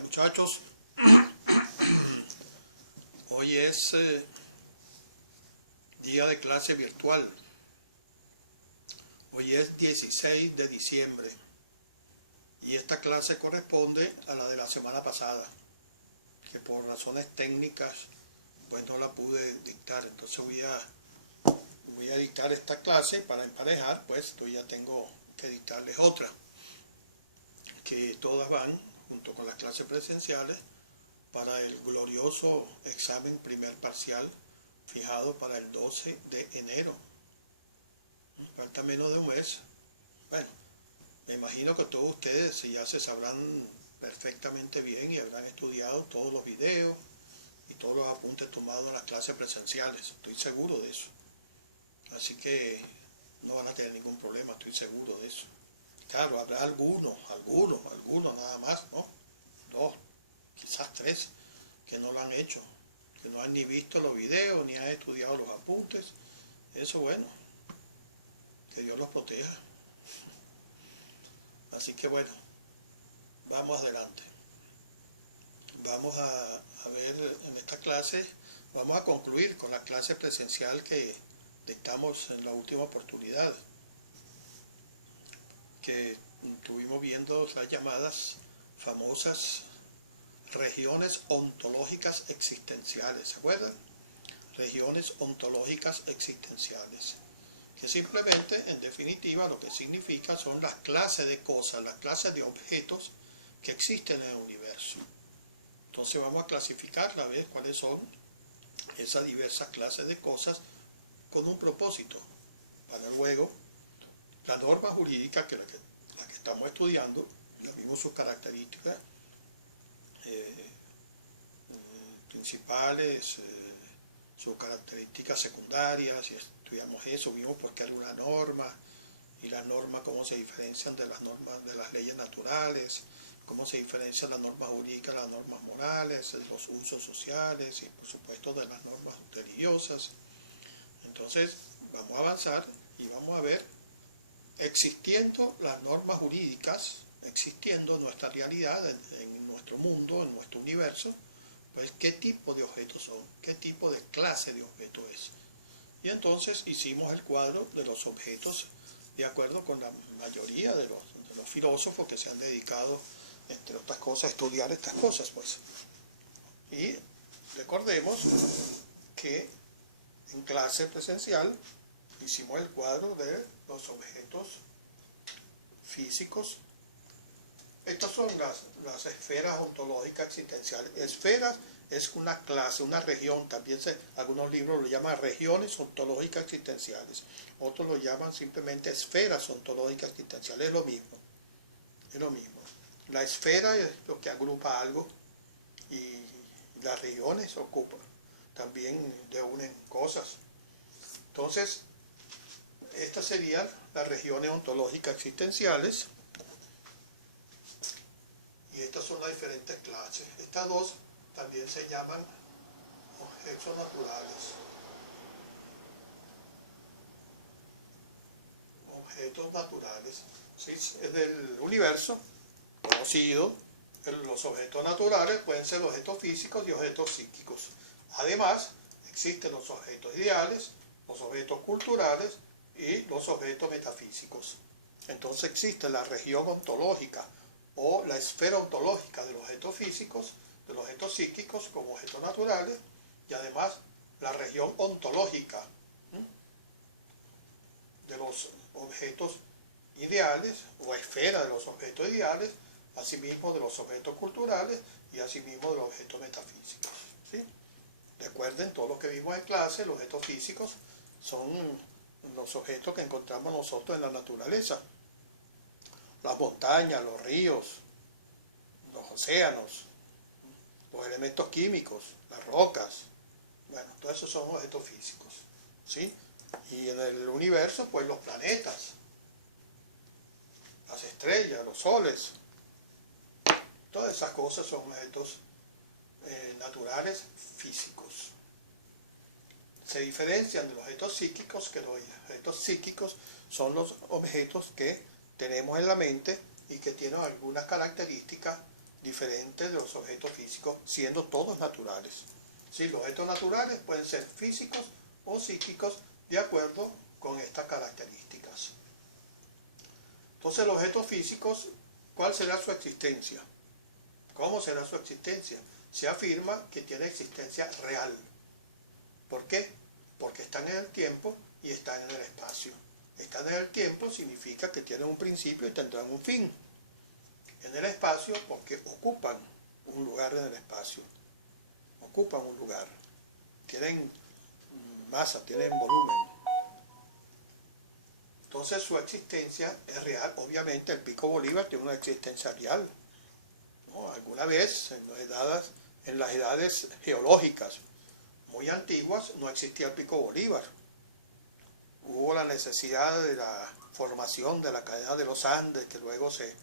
días, muchachos. Hoy es día de clase virtual. Hoy es 16 de diciembre y esta clase corresponde a la de la semana pasada, que por razones técnicas pues no la pude dictar. Entonces voy a dictar esta clase para emparejar, pues yo ya tengo que dictarles otra, que todas van junto con las clases presenciales para el glorioso examen primer parcial fijado para el 12 de enero. Falta menos de un mes. Bueno, me imagino que todos ustedes ya se sabrán perfectamente bien y habrán estudiado todos los videos y todos los apuntes tomados en las clases presenciales. Estoy seguro de eso. Así que no van a tener ningún problema, estoy seguro de eso. Claro, habrá algunos nada más, ¿no? 2, quizás 3, que no lo han hecho, que no han ni visto los videos, ni han estudiado los apuntes. Eso, bueno, que Dios los proteja. Así que bueno, vamos adelante. Vamos a ver en esta clase, vamos a concluir con la clase presencial que dictamos en la última oportunidad, que estuvimos viendo las llamadas famosas regiones ontológicas existenciales. ¿Se acuerdan? Regiones ontológicas existenciales, que simplemente, en definitiva, lo que significa son las clases de cosas, las clases de objetos que existen en el universo. Entonces vamos a clasificar a ver cuáles son esas diversas clases de cosas con un propósito, para luego la norma jurídica, que la que estamos estudiando, ya vimos sus características principales, sus características secundarias, y estudiamos eso, vimos por qué hay una norma, y las normas cómo se diferencian de las normas de las leyes naturales, cómo se diferencian las normas jurídicas de las normas morales, los usos sociales y por supuesto de las normas religiosas. Entonces vamos a avanzar y vamos a ver, existiendo las normas jurídicas, existiendo nuestra realidad en nuestro mundo, en nuestro universo, pues qué tipo de objetos son, qué tipo de clase de objeto es. Y entonces hicimos el cuadro de los objetos de acuerdo con la mayoría de los filósofos que se han dedicado, entre otras cosas, a estudiar estas cosas, pues. Y recordemos que en clase presencial hicimos el cuadro de los objetos físicos. Estas son las esferas ontológicas existenciales. Esferas es una clase, una región, también algunos libros lo llaman regiones ontológicas existenciales, otros lo llaman simplemente esferas ontológicas existenciales, es lo mismo, es lo mismo. La esfera es lo que agrupa algo y las regiones ocupan, también reúnen cosas. Entonces, estas serían las regiones ontológicas existenciales. Y estas son las diferentes clases. Estas dos también se llaman objetos naturales. Objetos naturales. ¿Sí? Es del universo conocido. Los objetos naturales pueden ser objetos físicos y objetos psíquicos. Además, existen los objetos ideales, los objetos culturales y los objetos metafísicos. Entonces existe la región ontológica o la esfera ontológica de los objetos físicos, de los objetos psíquicos como objetos naturales, y además la región ontológica de los objetos ideales o esfera de los objetos ideales, asimismo de los objetos culturales y asimismo de los objetos metafísicos. ¿Sí? Recuerden todo lo que vimos en clase, los objetos físicos son los objetos que encontramos nosotros en la naturaleza. Las montañas, los ríos, los océanos, los elementos químicos, las rocas, bueno, todos esos son objetos físicos, ¿sí? Y en el universo, pues los planetas, las estrellas, los soles, todas esas cosas son objetos naturales físicos. Se diferencian de los objetos psíquicos, que los objetos psíquicos son los objetos que tenemos en la mente y que tienen algunas características diferente de los objetos físicos, siendo todos naturales. Sí, los objetos naturales pueden ser físicos o psíquicos de acuerdo con estas características. Entonces, los objetos físicos, ¿cuál será su existencia? ¿Cómo será su existencia? Se afirma que tiene existencia real. ¿Por qué? Porque están en el tiempo y están en el espacio. Están en el tiempo significa que tienen un principio y tendrán un fin. En el espacio porque ocupan un lugar en el espacio. Ocupan un lugar. Tienen masa, tienen volumen. Entonces su existencia es real. Obviamente el Pico Bolívar tiene una existencia real, ¿no? Alguna vez en las edades geológicas muy antiguas no existía el Pico Bolívar. Hubo la necesidad de la formación de la cadena de los Andes, que luego se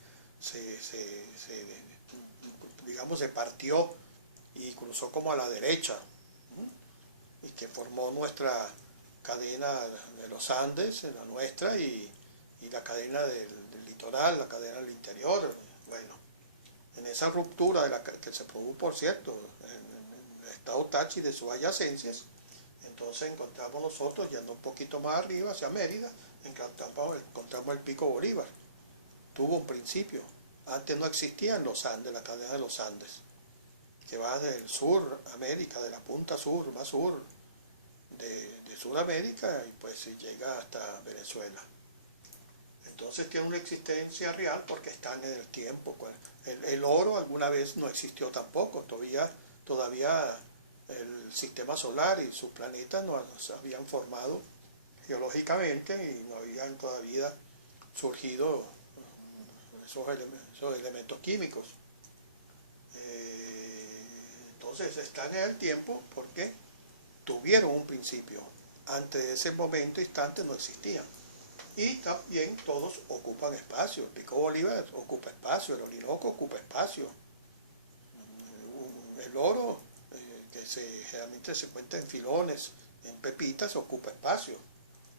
partió y cruzó como a la derecha, y que formó nuestra cadena de los Andes, la nuestra, y la cadena del litoral, la cadena del interior. Bueno, en esa ruptura que se produjo, por cierto, en el estado Táchira y de sus adyacencias, entonces encontramos nosotros, yendo un poquito más arriba, hacia Mérida, encontramos el Pico Bolívar. Tuvo un principio. Antes no existían los Andes, la cadena de los Andes, que va del sur, América, de la punta sur, más sur, de Sudamérica, y pues llega hasta Venezuela. Entonces tiene una existencia real porque están en el tiempo. El oro alguna vez no existió tampoco, todavía el sistema solar y sus planetas no se habían formado geológicamente y no habían todavía surgido esos elementos químicos. Entonces están en el tiempo porque tuvieron un principio. Antes de ese momento, instante, no existían. Y también todos ocupan espacio. El Pico Bolívar ocupa espacio, el Orinoco ocupa espacio. El oro, que generalmente se cuenta en filones, en pepitas, ocupa espacio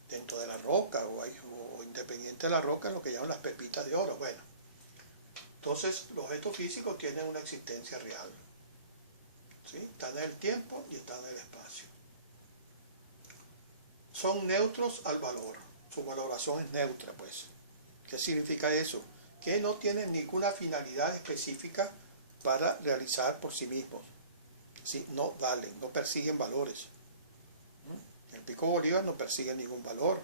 dentro de la roca o independiente de la roca, lo que llaman las pepitas de oro. Bueno, entonces los objetos físicos tienen una existencia real. ¿Sí? Están en el tiempo y están en el espacio. Son neutros al valor. Su valoración es neutra, pues. ¿Qué significa eso? Que no tienen ninguna finalidad específica para realizar por sí mismos. ¿Sí? No valen, no persiguen valores. El Pico Bolívar no persigue ningún valor.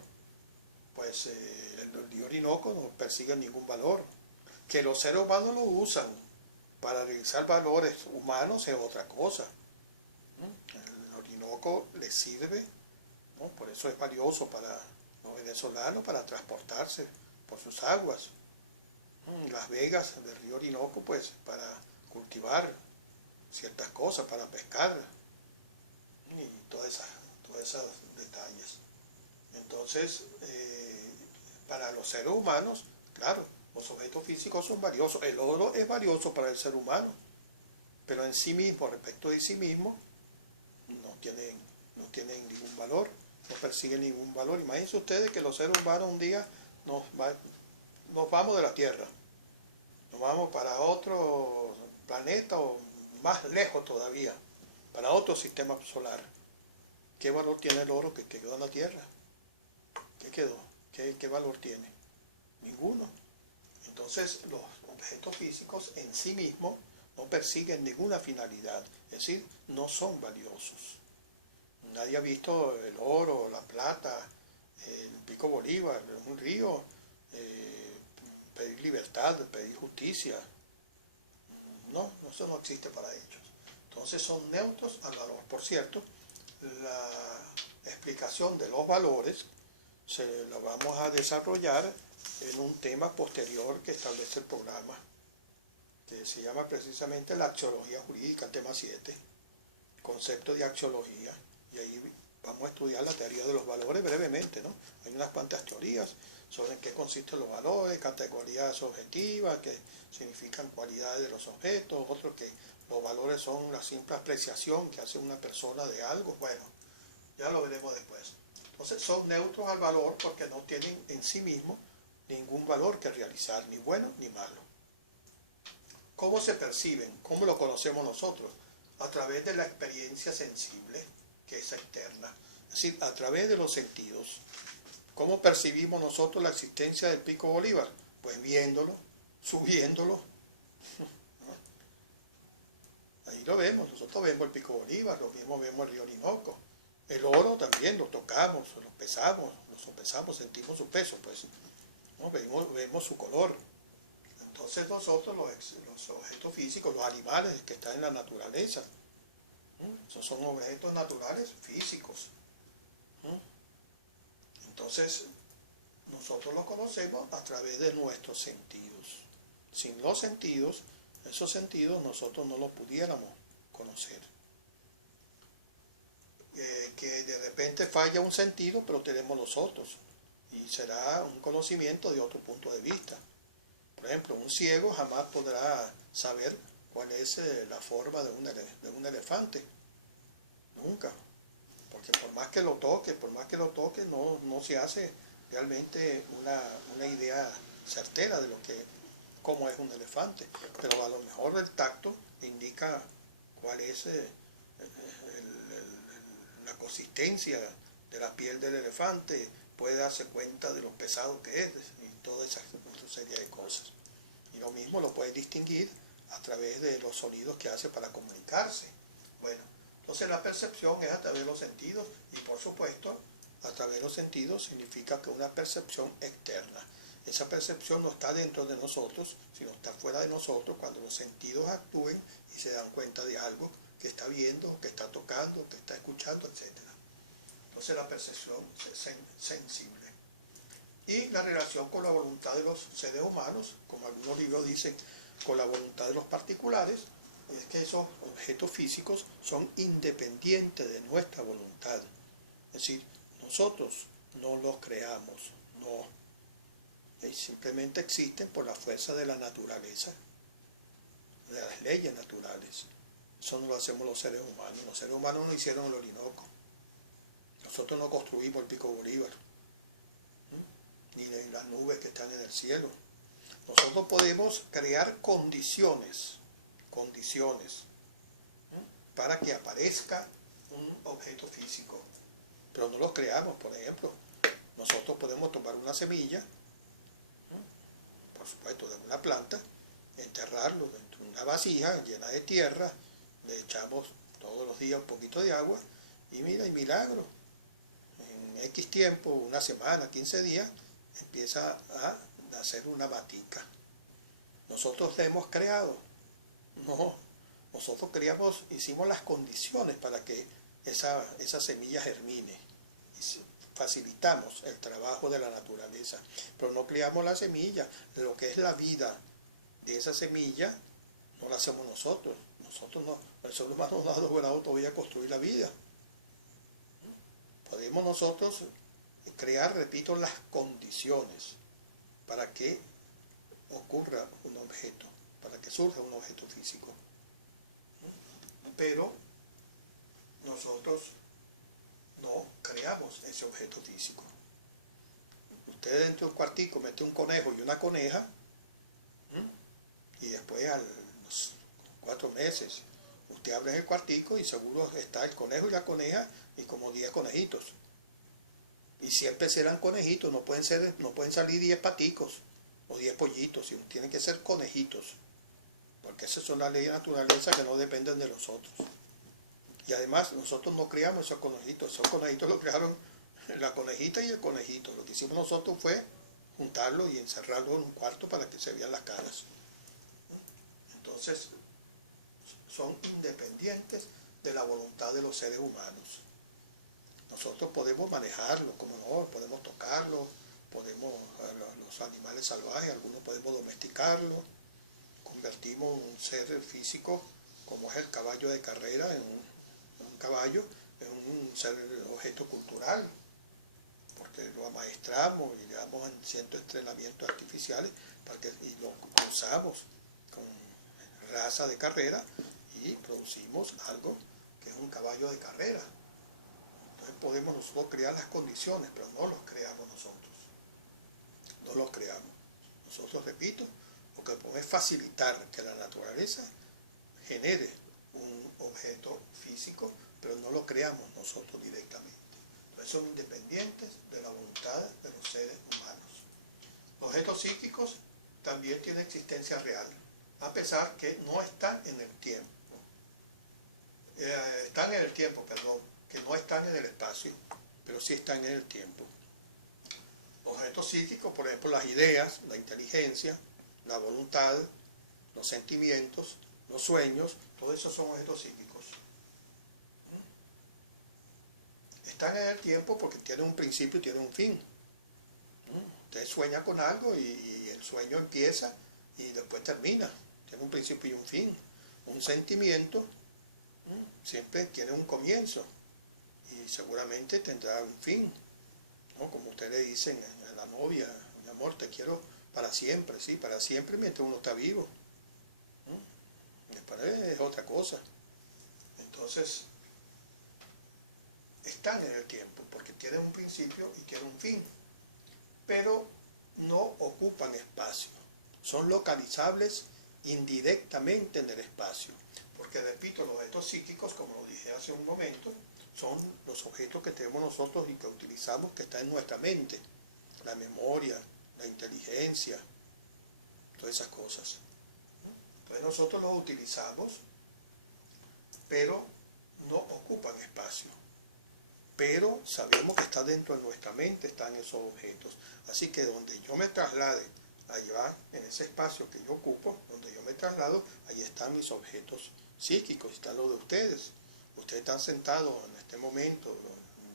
Pues el Orinoco no persigue ningún valor. Que los seres humanos lo usan para realizar valores humanos es otra cosa. El Orinoco les sirve, ¿no? Por eso es valioso para los venezolanos, para transportarse por sus aguas. Las vegas del río Orinoco, pues, para cultivar ciertas cosas, para pescar, y todos esos detalles. Entonces, para los seres humanos, claro, los objetos físicos son valiosos. El oro es valioso para el ser humano, pero en sí mismo, respecto de sí mismo, no tienen ningún valor, no persiguen ningún valor. Imagínense ustedes que los seres humanos un día nos vamos de la Tierra, nos vamos para otro planeta o más lejos todavía, para otro sistema solar. ¿Qué valor tiene el oro que quedó en la Tierra? ¿Qué quedó? ¿Qué valor tiene? Ninguno. Entonces los objetos físicos en sí mismos no persiguen ninguna finalidad, es decir, no son valiosos. Nadie ha visto el oro, la plata, el Pico Bolívar, un río, pedir libertad, pedir justicia. No, eso no existe para ellos. Entonces son neutros al valor. Por cierto, la explicación de los valores se la vamos a desarrollar en un tema posterior que establece el programa, que se llama precisamente la axiología jurídica, tema 7, concepto de axiología, y ahí vamos a estudiar la teoría de los valores brevemente, ¿no? Hay unas cuantas teorías sobre en qué consisten los valores, categorías objetivas, que significan cualidades de los objetos, otros que los valores son la simple apreciación que hace una persona de algo. Bueno, ya lo veremos después. Entonces son neutros al valor porque no tienen en sí mismos ningún valor que realizar, ni bueno ni malo. ¿Cómo se perciben? ¿Cómo lo conocemos nosotros? A través de la experiencia sensible, que es externa. Es decir, a través de los sentidos. ¿Cómo percibimos nosotros la existencia del Pico Bolívar? Pues viéndolo, subiéndolo. Ahí lo vemos, nosotros vemos el Pico Bolívar, lo mismo vemos el río Orinoco. El oro también lo tocamos, lo sopesamos, sentimos su peso, pues, ¿no? Vemos su color. Entonces nosotros los objetos físicos, los animales que están en la naturaleza, esos son objetos naturales físicos. Entonces nosotros los conocemos a través de nuestros sentidos. Sin los sentidos, esos sentidos nosotros no los pudiéramos conocer. Que de repente falla un sentido, pero tenemos los otros. Y será un conocimiento de otro punto de vista. Por ejemplo, un ciego jamás podrá saber cuál es la forma de un elefante. Nunca. Porque por más que lo toque, no se hace realmente una idea certera de cómo es un elefante. Pero a lo mejor el tacto indica cuál es la consistencia de la piel del elefante, puede darse cuenta de lo pesado que es y toda esa serie de cosas. Y lo mismo lo puede distinguir a través de los sonidos que hace para comunicarse. Bueno, entonces la percepción es a través de los sentidos y por supuesto a través de los sentidos significa que una percepción externa. Esa percepción no está dentro de nosotros, sino está fuera de nosotros cuando los sentidos actúen y se dan cuenta de algo que está viendo, que está tocando, que está escuchando, etc. Entonces la percepción es sensible. Y la relación con la voluntad de los seres humanos, como algunos libros dicen, con la voluntad de los particulares, es que esos objetos físicos son independientes de nuestra voluntad. Es decir, nosotros no los creamos, no. Simplemente existen por la fuerza de la naturaleza, de las leyes naturales. Eso no lo hacemos los seres humanos. Los seres humanos no hicieron el Orinoco. Nosotros no construimos el Pico Bolívar, ni las nubes que están en el cielo. Nosotros podemos crear condiciones para que aparezca un objeto físico, pero no los creamos. Por ejemplo, nosotros podemos tomar una semilla, por supuesto de una planta, enterrarlo dentro de una vasija llena de tierra, le echamos todos los días un poquito de agua y mira, y milagro, en X tiempo, una semana, 15 días, empieza a nacer una matica. ¿Nosotros la hemos creado? No, nosotros hicimos las condiciones para que esa semilla germine. Y facilitamos el trabajo de la naturaleza, pero no creamos la semilla. Lo que es la vida de esa semilla no la hacemos nosotros. Nosotros no, el ser humano no ha logrado todavía construir la vida. Podemos nosotros crear, repito, las condiciones para que ocurra un objeto, para que surja un objeto físico. Pero nosotros no creamos ese objeto físico. Usted dentro de un cuartico mete un conejo y una coneja, y después a los 4 meses usted abre el cuartico y seguro está el conejo y la coneja y como 10 conejitos. Y siempre serán conejitos, no pueden salir 10 paticos o 10 pollitos, sino tienen que ser conejitos, porque esas son las leyes de naturaleza que no dependen de nosotros. Y además nosotros no criamos esos conejitos los crearon la conejita y el conejito. Lo que hicimos nosotros fue juntarlos y encerrarlos en un cuarto para que se vean las caras. Entonces son independientes de la voluntad de los seres humanos. Nosotros podemos manejarlos, como no, podemos tocarlos, los animales salvajes, algunos podemos domesticarlos, convertimos un ser físico como es el caballo de carrera en un caballo, en un ser objeto cultural, porque lo amaestramos y le damos ciertos entrenamientos artificiales y lo cruzamos con raza de carrera y producimos algo que es un caballo de carrera. Entonces podemos nosotros crear las condiciones, pero no los creamos nosotros. No los creamos. Nosotros, repito, lo que queremos es facilitar que la naturaleza genere un objeto físico, pero no lo creamos nosotros directamente. Entonces son independientes de la voluntad de los seres humanos. Los objetos psíquicos también tienen existencia real, a pesar que no están en el tiempo. Están en el tiempo, perdón, que no están en el espacio, pero sí están en el tiempo. Los objetos psíquicos, por ejemplo, las ideas, la inteligencia, la voluntad, los sentimientos, los sueños, todos esos son objetos psíquicos. Están en el tiempo porque tienen un principio y tienen un fin. Usted sueña con algo y el sueño empieza y después termina. Tiene un principio y un fin. Un sentimiento siempre tiene un comienzo y seguramente tendrá un fin, ¿no? Como ustedes le dicen a la novia, mi amor, te quiero para siempre, sí, para siempre mientras uno está vivo. Después es otra cosa. Entonces, están en el tiempo porque tienen un principio y tienen un fin, pero no ocupan espacio. Son localizables indirectamente en el espacio. Porque, repito, los objetos psíquicos, como lo dije hace un momento, son los objetos que tenemos nosotros y que utilizamos, que están en nuestra mente. La memoria, la inteligencia, todas esas cosas. Entonces nosotros los utilizamos, pero no ocupan espacio. Pero sabemos que está dentro de nuestra mente, están esos objetos. Así que donde yo me traslade, allá en ese espacio que yo ocupo, donde yo me traslado, ahí están mis objetos psíquicos, están los de ustedes. Ustedes están sentados en este momento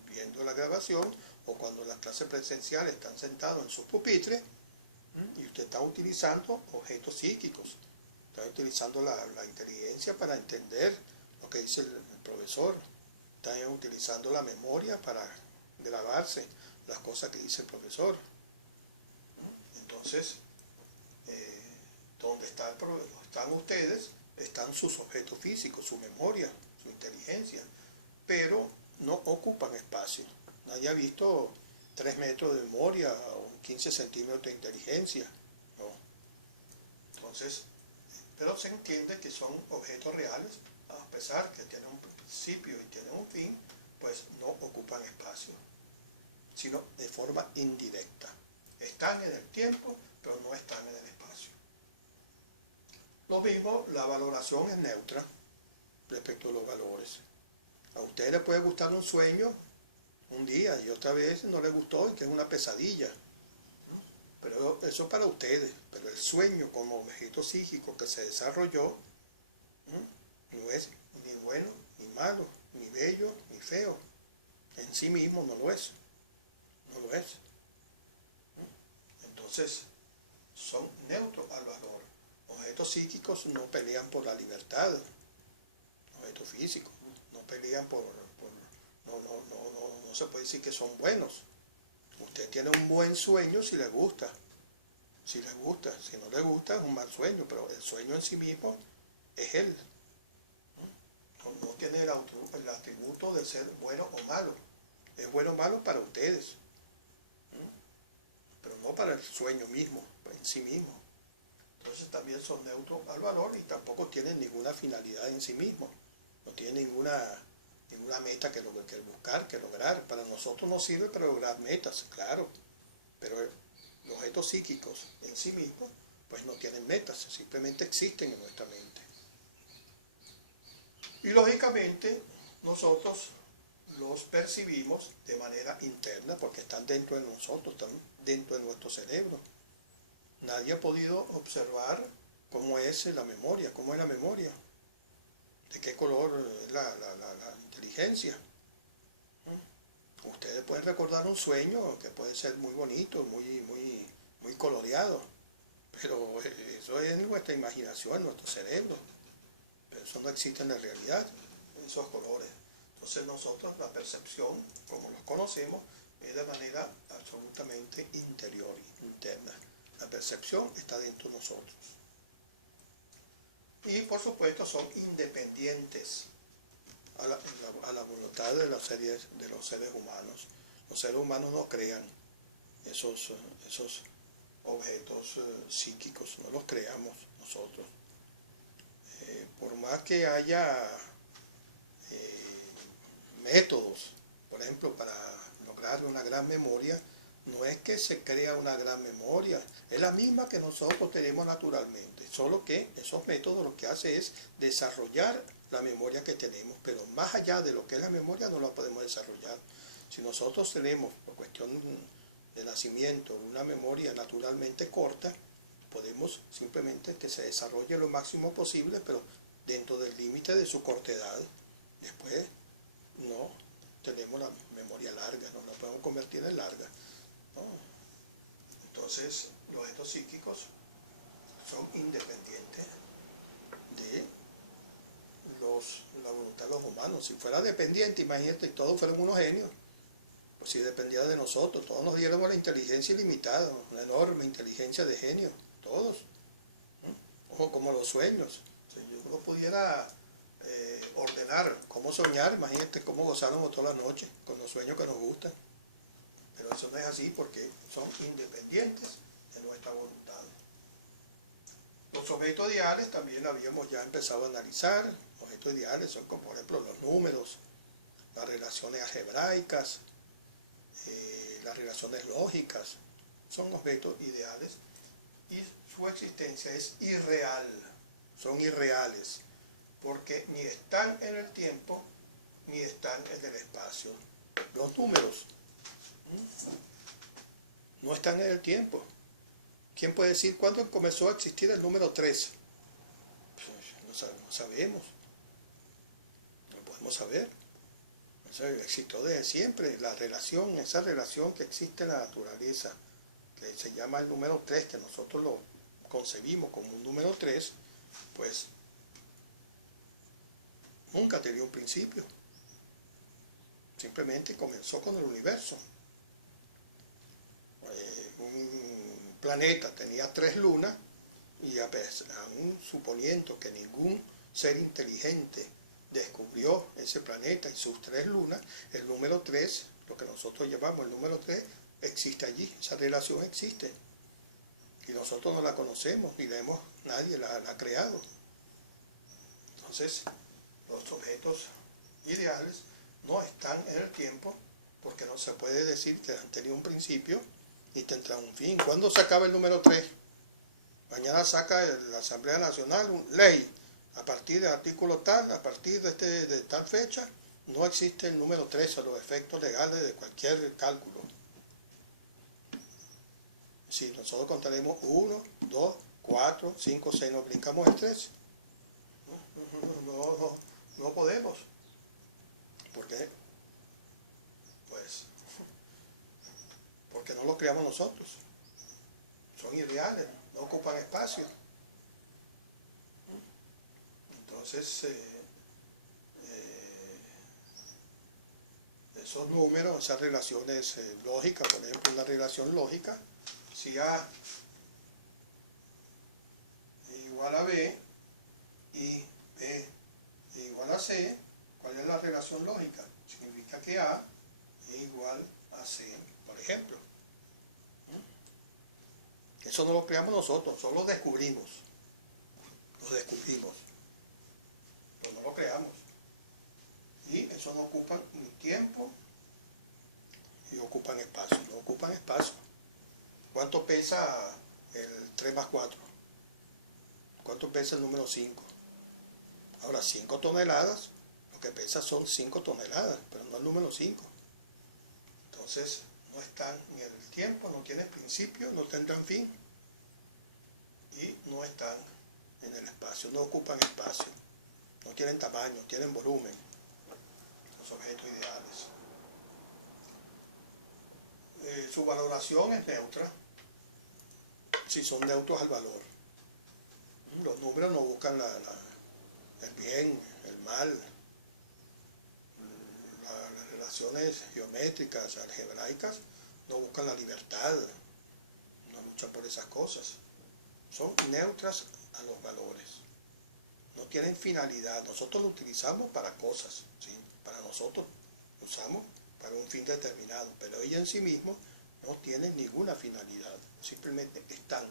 viendo la grabación, o cuando las clases presenciales están sentados en sus pupitres, y usted está utilizando objetos psíquicos. Está utilizando la inteligencia para entender lo que dice el profesor. Están utilizando la memoria para grabarse las cosas que dice el profesor. Entonces, donde están ustedes, están sus objetos físicos, su memoria, su inteligencia, pero no ocupan espacio. Nadie ha visto 3 metros de memoria o 15 centímetros de inteligencia, no. Entonces, pero se entiende que son objetos reales, a pesar que tienen un principio y tienen un fin, pues no ocupan espacio, sino de forma indirecta. Están en el tiempo, pero no están en el espacio. Lo mismo, la valoración es neutra respecto a los valores. A ustedes les puede gustar un sueño un día y otra vez no les gustó y que es una pesadilla. Pero eso es para ustedes. Pero el sueño como objeto psíquico que se desarrolló no es ni bueno ni malo, ni bello ni feo. En sí mismo no lo es. No lo es. Entonces, son neutros al valor. Objetos psíquicos no pelean por la libertad. Objetos físicos no pelean no se puede decir que son buenos. Usted tiene un buen sueño si le gusta. Si le gusta, si no le gusta es un mal sueño, pero el sueño en sí mismo es él. No tiene el atributo de ser bueno o malo. Es bueno o malo para ustedes, pero no para el sueño mismo, en sí mismo. Entonces también son neutros al valor y tampoco tienen ninguna finalidad en sí mismo. No tienen ninguna meta que buscar, que lograr. Para nosotros nos sirve para lograr metas, claro, pero los objetos psíquicos en sí mismos pues no tienen metas, simplemente existen en nuestra mente. Y lógicamente nosotros los percibimos de manera interna porque están dentro de nosotros, están dentro de nuestro cerebro. Nadie ha podido observar cómo es la memoria, de qué color es la inteligencia. Ustedes pueden recordar un sueño que puede ser muy bonito, muy coloreado, pero eso es nuestra imaginación, nuestro cerebro. Pero eso no existe en la realidad, esos colores. Entonces nosotros la percepción, como los conocemos, es de manera absolutamente interior, interna. La percepción está dentro de nosotros. Y por supuesto son independientes a la voluntad de los seres humanos. Los seres humanos no crean esos objetos psíquicos, no los creamos. más que haya métodos, por ejemplo, para lograr una gran memoria, no es que se crea una gran memoria, es la misma que nosotros tenemos naturalmente, solo que esos métodos lo que hace es desarrollar la memoria que tenemos, pero más allá de lo que es la memoria no la podemos desarrollar. Si nosotros tenemos, por cuestión de nacimiento, una memoria naturalmente corta, podemos simplemente que se desarrolle lo máximo posible, pero dentro del límite de su corta edad. Después no tenemos la memoria larga, no la podemos convertir en larga, ¿no? Entonces, los gestos psíquicos son independientes de la voluntad de los humanos. Si fuera dependiente, imagínate, y todos fueran unos genios, pues si dependiera de nosotros, todos nos diéramos la inteligencia ilimitada, una enorme inteligencia de genio, todos, ¿no? Ojo, como los sueños. Si yo no pudiera ordenar cómo soñar, imagínate cómo gozáramos todas las noches con los sueños que nos gustan. Pero eso no es así porque son independientes de nuestra voluntad. Los objetos ideales también habíamos ya empezado a analizar. Los objetos ideales son como por ejemplo los números, las relaciones algebraicas, las relaciones lógicas, son objetos ideales y su existencia es irreal, son irreales, porque ni están en el tiempo ni están en el espacio. Los números no están en el tiempo. ¿Quién puede decir cuándo comenzó a existir el número 3? Pues no sabemos, no podemos saber. Eso existió desde siempre, esa relación que existe en la naturaleza, que se llama el número 3, que nosotros lo concebimos como un número 3, pues nunca tenía un principio. Simplemente comenzó con el universo. Un planeta tenía 3 lunas y aún suponiendo que ningún ser inteligente descubrió ese planeta y sus 3 lunas, el número 3, lo que nosotros llamamos el número 3, existe allí, esa relación existe. Y nosotros no la conocemos, ni nadie la ha creado. Entonces, los objetos ideales no están en el tiempo, porque no se puede decir que han tenido un principio y tendrán un fin. ¿Cuándo se acaba el número 3? Mañana saca la Asamblea Nacional una ley. A partir del artículo tal, a partir de tal fecha, no existe el número 3 a los efectos legales de cualquier cálculo. Si nosotros contaremos 1, 2, 4, 5, 6, no brincamos el 3. No podemos. ¿Por qué? Pues, porque no lo creamos nosotros. Son irreales, no ocupan espacio. Entonces, esos números, esas relaciones lógicas, por ejemplo, una relación lógica, si A igual a B y B igual a C, ¿cuál es la relación lógica? Significa que A es igual a C, por ejemplo. Eso no lo creamos nosotros, solo lo descubrimos. Lo descubrimos. Pero no lo creamos. Y eso no ocupan ni tiempo y ocupan espacio. No ocupan espacio. ¿Cuánto pesa el 3 más 4? ¿Cuánto pesa el número 5? Ahora, 5 toneladas, lo que pesa son 5 toneladas, pero no el número 5. Entonces, no están en el tiempo, no tienen principio, no tendrán fin. Y no están en el espacio, no ocupan espacio. No tienen tamaño, tienen volumen. Los objetos ideales. Su valoración es neutra, si son neutros al valor. Los números no buscan el bien, el mal. Las relaciones geométricas, algebraicas, no buscan la libertad, no luchan por esas cosas. Son neutras a los valores. No tienen finalidad. Nosotros lo utilizamos para cosas, ¿sí? Para nosotros lo usamos para un fin determinado, pero ellos en sí mismos no tienen ninguna finalidad, simplemente están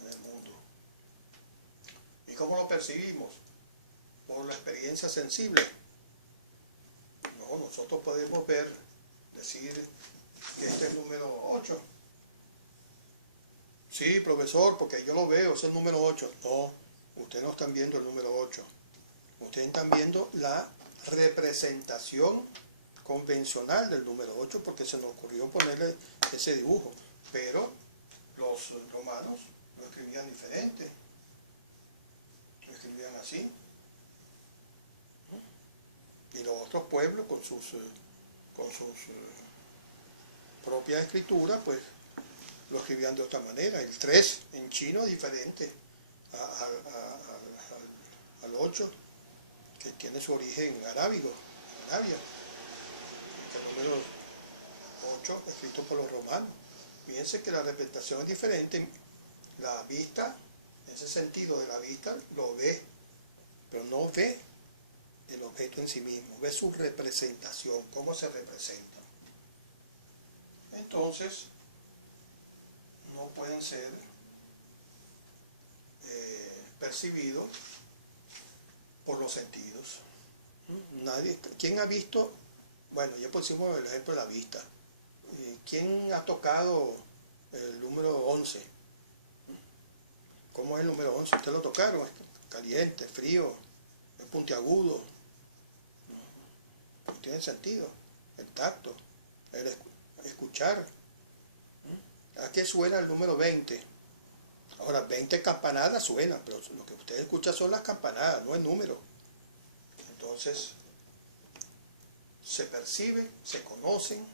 en el mundo. ¿Y cómo lo percibimos? por la experiencia sensible. No, nosotros podemos ver, decir que este es el número 8. Sí, profesor, porque yo lo veo, es el número 8. No, ustedes no están viendo el número 8. Ustedes están viendo la representación convencional del número 8 porque se nos ocurrió ponerle ese dibujo. Pero los romanos lo escribían diferente. Lo escribían así. Y los otros pueblos con sus propias escrituras, pues lo escribían de otra manera. El 3 en chino es diferente al 8, que tiene su origen arábigo, en Arabia. El número 8 escrito por los romanos. Fíjense que la representación es diferente. La vista, en ese sentido de la vista, lo ve, pero no ve el objeto en sí mismo, ve su representación, cómo se representa. Entonces, no pueden ser percibidos por los sentidos. Nadie, ¿quién ha visto? Bueno, ya pusimos el ejemplo de la vista. ¿Quién ha tocado el número 11? ¿Cómo es el número 11? ¿Ustedes lo tocaron? Caliente, frío, es puntiagudo. No tiene sentido. El tacto, el escuchar. ¿A qué suena el número 20? Ahora, 20 campanadas suenan, pero lo que ustedes escuchan son las campanadas, no el número. Entonces, se perciben, se conocen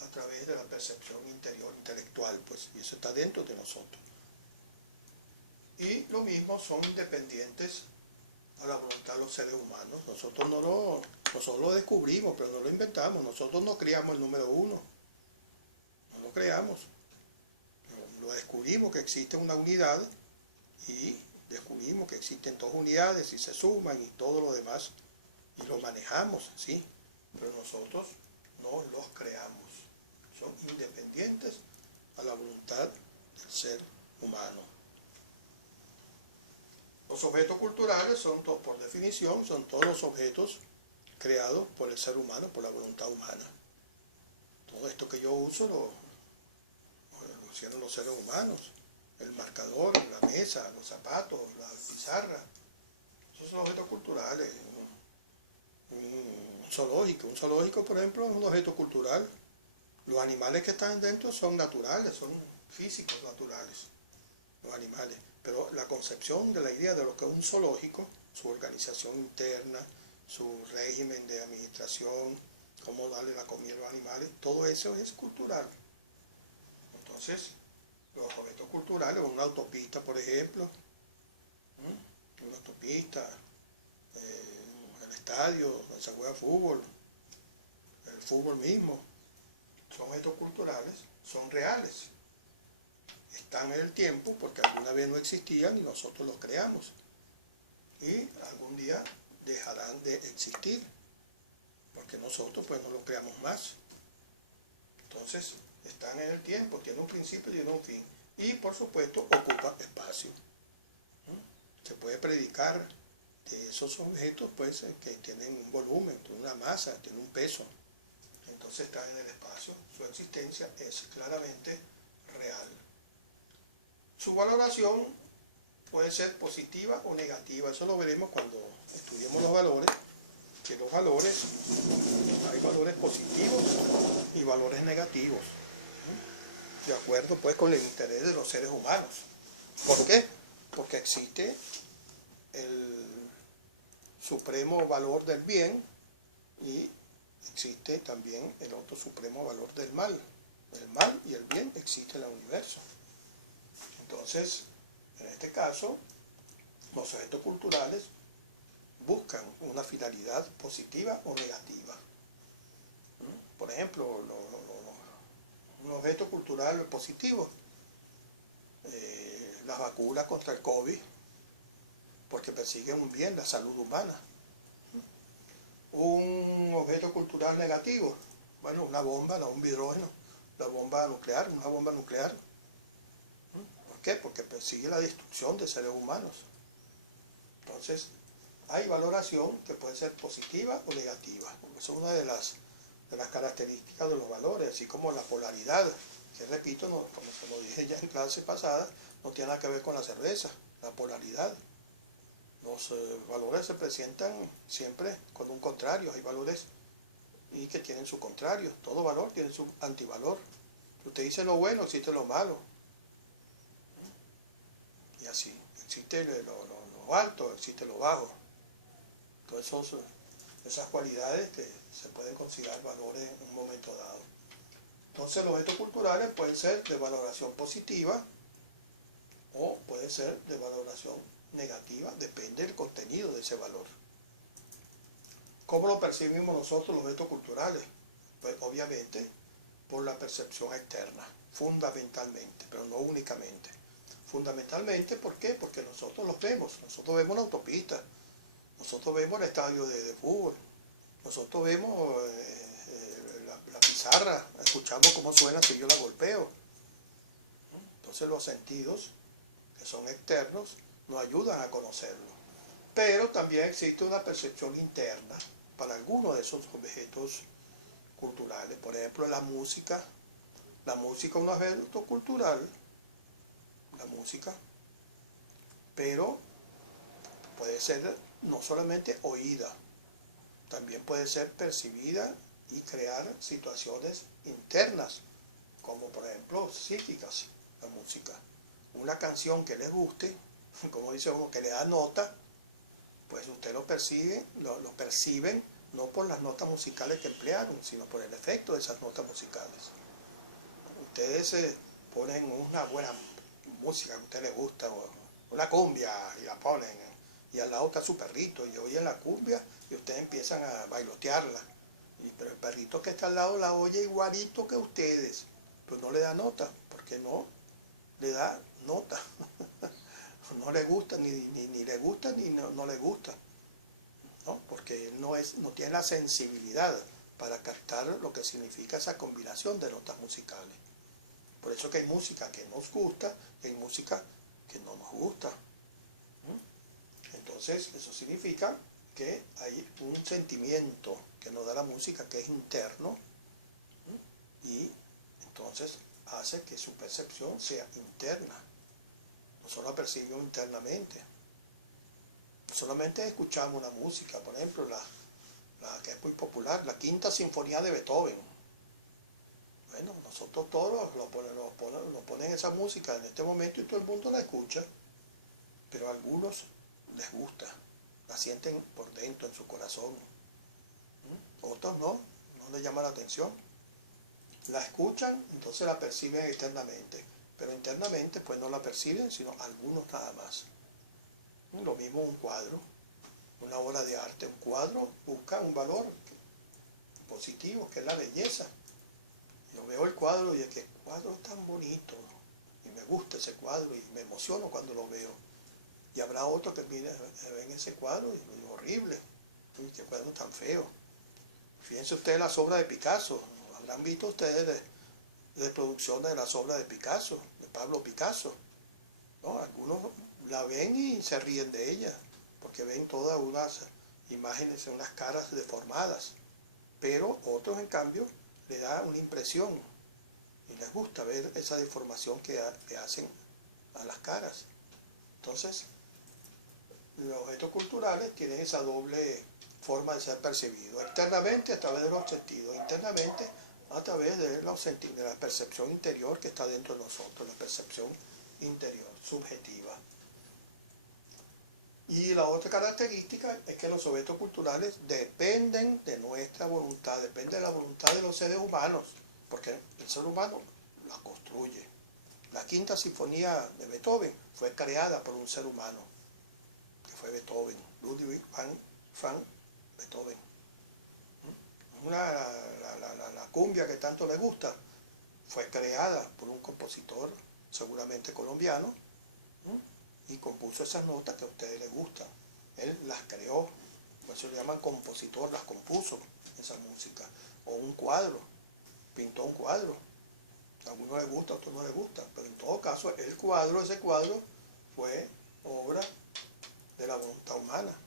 a través de la percepción interior, intelectual, pues, y eso está dentro de nosotros. Y lo mismo son independientes a la voluntad de los seres humanos. Nosotros lo descubrimos, pero no lo inventamos. Nosotros no creamos el número 1, no lo creamos. Lo descubrimos que existe una unidad y descubrimos que existen 2 unidades y se suman y todo lo demás y lo manejamos, sí, pero nosotros no los creamos. Son independientes a la voluntad del ser humano. Los objetos culturales son, por definición, son todos los objetos creados por el ser humano, por la voluntad humana. Todo esto que yo uso lo hicieron los seres humanos. El marcador, la mesa, los zapatos, la pizarra. Esos son objetos culturales. Un zoológico, por ejemplo, es un objeto cultural. Los animales que están dentro son naturales, son físicos naturales, los animales. Pero la concepción de la idea de lo que es un zoológico, su organización interna, su régimen de administración, cómo darle la comida a los animales, todo eso es cultural. Entonces, los objetos culturales, una autopista, por ejemplo, una autopista, el estadio, donde se juega fútbol, el fútbol mismo, son objetos culturales, son reales. Están en el tiempo porque alguna vez no existían y nosotros los creamos. Y algún día dejarán de existir porque nosotros pues no los creamos más. Entonces, están en el tiempo, tienen un principio y tienen un fin. Y por supuesto ocupan espacio. Se puede predicar de esos objetos pues que tienen un volumen, tienen una masa, tienen un peso. Entonces están en el espacio. Su existencia es claramente real. Su valoración puede ser positiva o negativa. Eso lo veremos cuando estudiemos los valores, que los valores, hay valores positivos y valores negativos, de acuerdo pues con el interés de los seres humanos. ¿Por qué? Porque existe el supremo valor del bien y existe también el otro supremo valor del mal. El mal y el bien existen en el universo. Entonces, en este caso, los objetos culturales buscan una finalidad positiva o negativa. Por ejemplo, un objeto cultural positivo, las vacunas contra el COVID, porque persiguen un bien, la salud humana. Un objeto cultural negativo, bueno, una bomba de hidrógeno, la bomba nuclear, una bomba nuclear. ¿Por qué? Porque persigue la destrucción de seres humanos. Entonces, hay valoración que puede ser positiva o negativa. Esa es una de las características de los valores, así como la polaridad, que repito, no, como se lo dije ya en clase pasada, no tiene nada que ver con la cerveza, la polaridad. Los valores se presentan siempre con un contrario, hay valores y que tienen su contrario, todo valor tiene su antivalor. Si usted dice lo bueno, existe lo malo. Y así, existe lo alto, existe lo bajo. Todas esas cualidades que se pueden considerar valores en un momento dado. Entonces los objetos culturales pueden ser de valoración positiva o pueden ser de valoración negativa, depende del contenido de ese valor. ¿Cómo lo percibimos nosotros los objetos culturales? Pues obviamente por la percepción externa, fundamentalmente, pero no únicamente. Fundamentalmente, ¿por qué? Porque nosotros los vemos, nosotros vemos la autopista, nosotros vemos el estadio de fútbol, nosotros vemos la pizarra, escuchamos cómo suena si yo la golpeo. Entonces los sentidos, que son externos, nos ayudan a conocerlo. Pero también existe una percepción interna para algunos de esos objetos culturales. Por ejemplo, la música es un objeto cultural, la música, pero puede ser no solamente oída, también puede ser percibida y crear situaciones internas, como por ejemplo psíquicas, la música. Una canción que les guste, como dice uno, que le da nota, pues usted lo perciben no por las notas musicales que emplearon, sino por el efecto de esas notas musicales. Ustedes ponen una buena música que a usted le gusta, una cumbia, y la ponen, y al lado está su perrito, y oyen la cumbia, y ustedes empiezan a bailotearla. Pero el perrito que está al lado la oye igualito que ustedes, pues no le da nota, porque no le da nota. No le gusta, ni le gusta, ni no le gusta, ¿no? Porque no tiene la sensibilidad para captar lo que significa esa combinación de notas musicales. Por eso que hay música que nos gusta y hay música que no nos gusta. Entonces, eso significa que hay un sentimiento que nos da la música que es interno y entonces hace que su percepción sea interna. Nosotros la percibimos internamente. Solamente escuchamos una música, por ejemplo, la que es muy popular, la Quinta Sinfonía de Beethoven. Bueno, nosotros todos nos ponen esa música en este momento y todo el mundo la escucha, pero a algunos les gusta, la sienten por dentro, en su corazón. Otros no les llama la atención. La escuchan, entonces la perciben externamente, pero internamente pues no la perciben, sino algunos nada más. Lo mismo un cuadro, una obra de arte. Un cuadro busca un valor positivo, que es la belleza. Yo veo el cuadro y es que el cuadro es tan bonito, y me gusta ese cuadro y me emociono cuando lo veo. Y habrá otro que ven ese cuadro y es horrible, uy, qué cuadro tan feo. Fíjense ustedes las obras de Picasso, habrán visto ustedes de producciones de las obras de Picasso, de Pablo Picasso, ¿no? Algunos la ven y se ríen de ella, porque ven todas unas imágenes, unas caras deformadas, pero otros en cambio le da una impresión y les gusta ver esa deformación que hacen a las caras. Entonces, los objetos culturales tienen esa doble forma de ser percibidos, externamente a través de los sentidos, internamente a través de la percepción interior que está dentro de nosotros, la percepción interior, subjetiva. Y la otra característica es que los objetos culturales dependen de nuestra voluntad, dependen de la voluntad de los seres humanos, porque el ser humano la construye. La Quinta Sinfonía de Beethoven fue creada por un ser humano, que fue Beethoven, Ludwig van Beethoven. La cumbia que tanto le gusta fue creada por un compositor, seguramente colombiano, y compuso esas notas que a ustedes les gustan. Él las creó, por eso le llaman compositor, las compuso, esa música. O un cuadro, pintó un cuadro. A algunos les gusta, a otros no les gusta, pero en todo caso ese cuadro fue obra de la voluntad humana.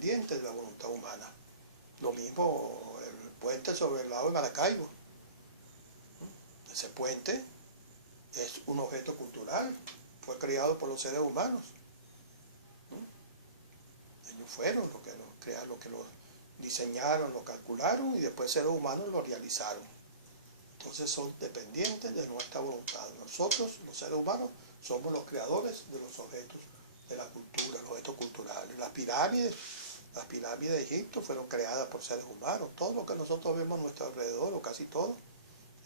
dependientes de la voluntad humana. Lo mismo el puente sobre el lago de Maracaibo. Ese puente es un objeto cultural, fue creado por los seres humanos. Ellos fueron los que lo crearon, los que lo diseñaron, lo calcularon y después seres humanos lo realizaron. Entonces son dependientes de nuestra voluntad. Nosotros, los seres humanos, somos los creadores de los objetos de la cultura, los objetos culturales. Las pirámides de Egipto fueron creadas por seres humanos. Todo lo que nosotros vemos a nuestro alrededor, o casi todo,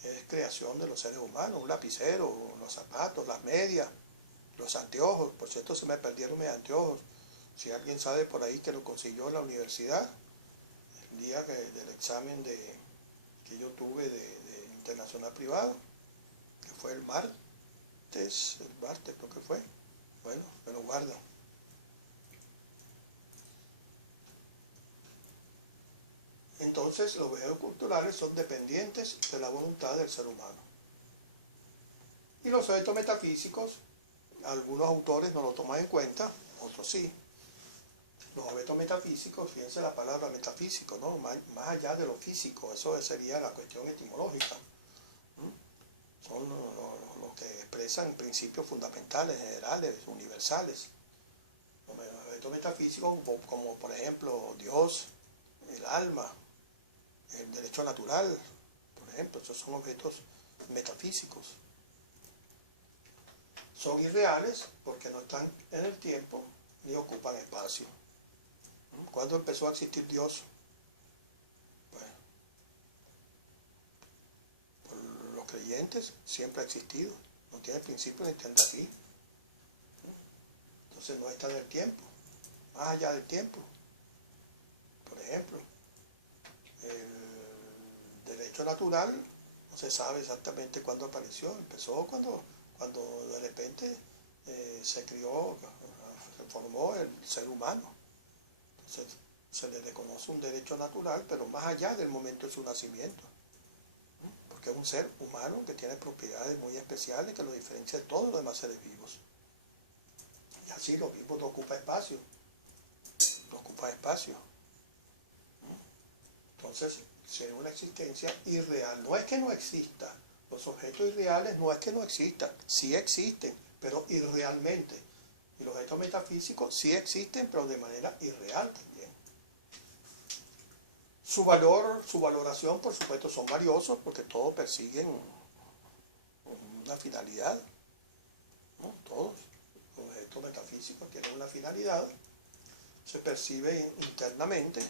es creación de los seres humanos. Un lapicero, los zapatos, las medias, los anteojos. Por cierto, se me perdieron mis anteojos. Si alguien sabe por ahí que lo consiguió en la universidad, el día del examen que yo tuve de internacional privado, que fue el martes creo que fue. Bueno, me lo guardo. Entonces, los objetos culturales son dependientes de la voluntad del ser humano. Y los objetos metafísicos, algunos autores no lo toman en cuenta, otros sí. Los objetos metafísicos, fíjense la palabra metafísico, ¿no? Más allá de lo físico, eso sería la cuestión etimológica. Son los que expresan principios fundamentales, generales, universales. Los objetos metafísicos, como por ejemplo Dios, el alma, el derecho natural, por ejemplo, esos son objetos metafísicos. Son irreales porque no están en el tiempo ni ocupan espacio. ¿Cuándo empezó a existir Dios? Bueno, por los creyentes siempre ha existido, no tiene principio ni tendrá fin. Entonces no está en el tiempo, más allá del tiempo. Por ejemplo, el derecho natural no se sabe exactamente cuándo apareció, empezó cuando de repente se creó, se formó el ser humano. Entonces se le reconoce un derecho natural, pero más allá del momento de su nacimiento, porque es un ser humano que tiene propiedades muy especiales que lo diferencia de todos los demás seres vivos. Y así lo mismo no ocupa espacio, Entonces, es una existencia irreal. No es que no exista. Los objetos irreales no es que no existan. Sí existen, pero irrealmente. Y los objetos metafísicos sí existen, pero de manera irreal también. Su valoración, por supuesto, son valiosos porque todos persiguen una finalidad, ¿no? Todos los objetos metafísicos tienen una finalidad, se percibe internamente,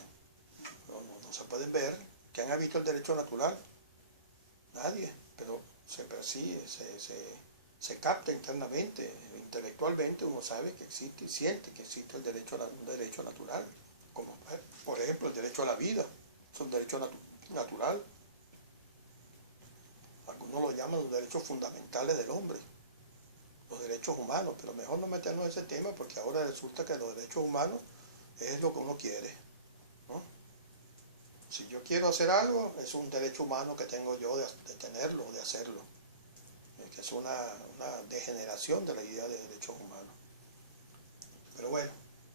no se pueden ver. ¿Quién ha visto el derecho natural? Nadie, pero se percibe, se capta internamente, intelectualmente uno sabe que existe y siente que existe un derecho natural, como por ejemplo el derecho a la vida, es un derecho natural. Algunos lo llaman los derechos fundamentales del hombre, los derechos humanos, pero mejor no meternos en ese tema porque ahora resulta que los derechos humanos es lo que uno quiere, ¿no? Si yo quiero hacer algo, es un derecho humano que tengo yo de tenerlo, de hacerlo. Que es una degeneración de la idea de derechos humanos. Pero bueno,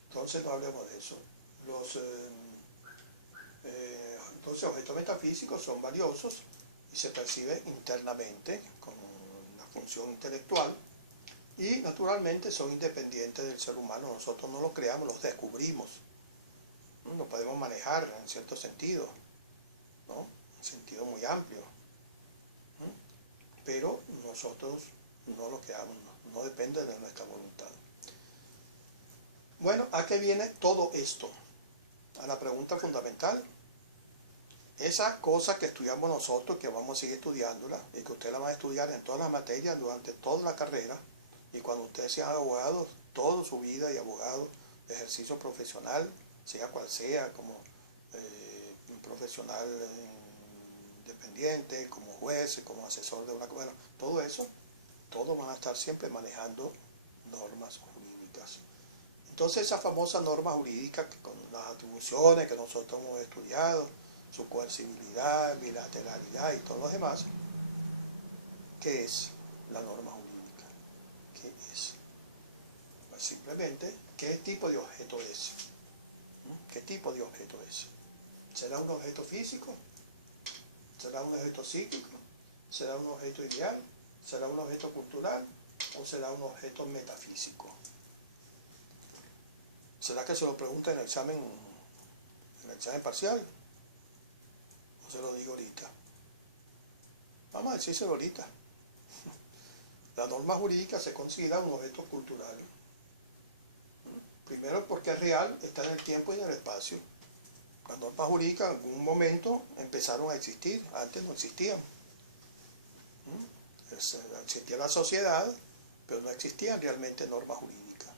entonces no hablemos de eso. Entonces, objetos metafísicos son valiosos y se perciben internamente con una función intelectual y naturalmente son independientes del ser humano. Nosotros no los creamos, los descubrimos. Lo podemos manejar en cierto sentido, ¿no? En sentido muy amplio. Pero nosotros no lo creamos, no depende de nuestra voluntad. Bueno, ¿a qué viene todo esto? A la pregunta fundamental. Esa cosa que estudiamos nosotros, que vamos a seguir estudiándola, y que usted la va a estudiar en todas las materias durante toda la carrera, y cuando ustedes sean abogados, toda su vida y abogado de ejercicio profesional, sea cual sea, como un profesional independiente, como juez, como asesor de una... Bueno, todo eso, todos van a estar siempre manejando normas jurídicas. Entonces esa famosa norma jurídica con las atribuciones que nosotros hemos estudiado, su coercibilidad, bilateralidad y todo lo demás, ¿qué es la norma jurídica? ¿Qué es? Pues simplemente, ¿qué tipo de objeto es? ¿Qué tipo de objeto es? ¿Será un objeto físico? ¿Será un objeto psíquico? ¿Será un objeto ideal? ¿Será un objeto cultural? ¿O será un objeto metafísico? ¿Será que se lo pregunta en el examen parcial? ¿O se lo digo ahorita? Vamos a decírselo ahorita. La norma jurídica se considera un objeto cultural. Primero porque es real, está en el tiempo y en el espacio. Las normas jurídicas en algún momento empezaron a existir, antes no existían. Existía la sociedad, pero no existían realmente normas jurídicas.